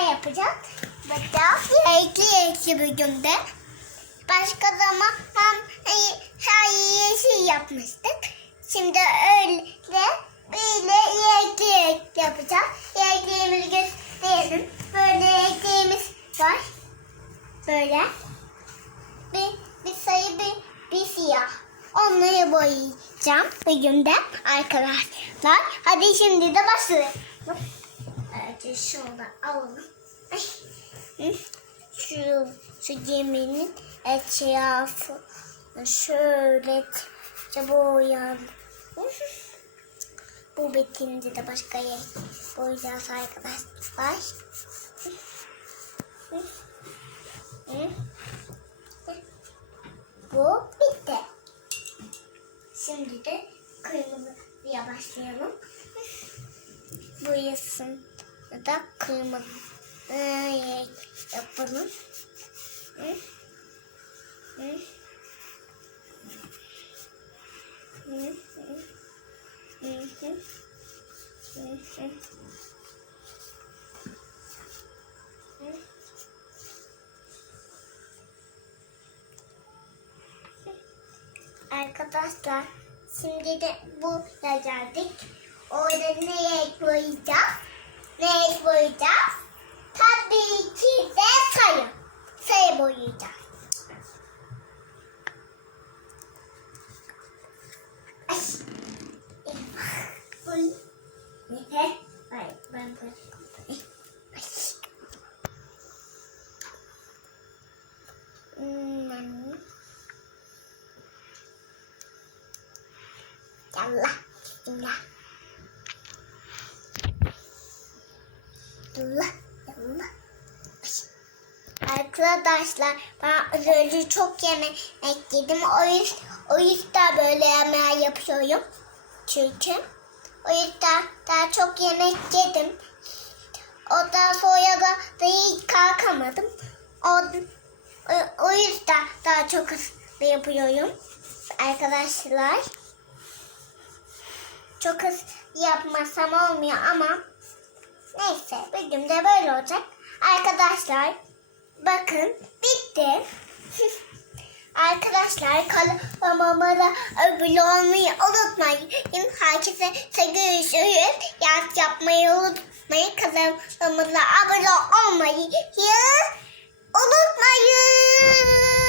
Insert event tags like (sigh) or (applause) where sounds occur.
yapacağız. Bakacağız. Renkli renkli bir günde. Başka zaman hem e, her yeşil yapmıştık. Şimdi öyle böyle renkli renkli yapacağız. Renklerimizi gösterelim. Böyle renklerimiz var. Böyle. Bir, bir sayı bir, bir siyah. Onları boyayacağım bir günde arkadaşlar. Hadi şimdi de başlayalım. Şunu da alalım. Şu, şu geminin etrafı şöyle boyayalım. Bu bitince de başka yer boyayacağız arkadaşlar. Bu bitti. Şimdi de kırmızıya başlayalım. Boyasın da kırmızı yapalım. Hı? Hı? Hı hı. Hı hı. Hı. Arkadaşlar şimdi de bu geldik. Orada neye boyayacağız? Ne boyayacağız? Tabii ki de sayı. Sayı boyayacağız. Ay. Eyvah. Ne? Ay, ben böyle. Ay. Hmm. Yallah. Bismillah. Yallah. Arkadaşlar ben az önce çok yemek yedim. O yüzden, o yüzden böyle yemeği yapıyorum. Çünkü o yüzden daha çok yemek yedim. Ondan sonra da, da hiç kalkamadım. O, o, o yüzden daha çok hızlı yapıyorum. Arkadaşlar. Çok hızlı yapmasam olmuyor ama neyse bir gün de böyle olacak. Arkadaşlar bakın bitti. (laughs) Arkadaşlar kanalıma da abone olmayı unutmayın. Herkese görüşürüz. Yaz yapmayı unutmayın. Kanalıma abone olmayı unutmayın.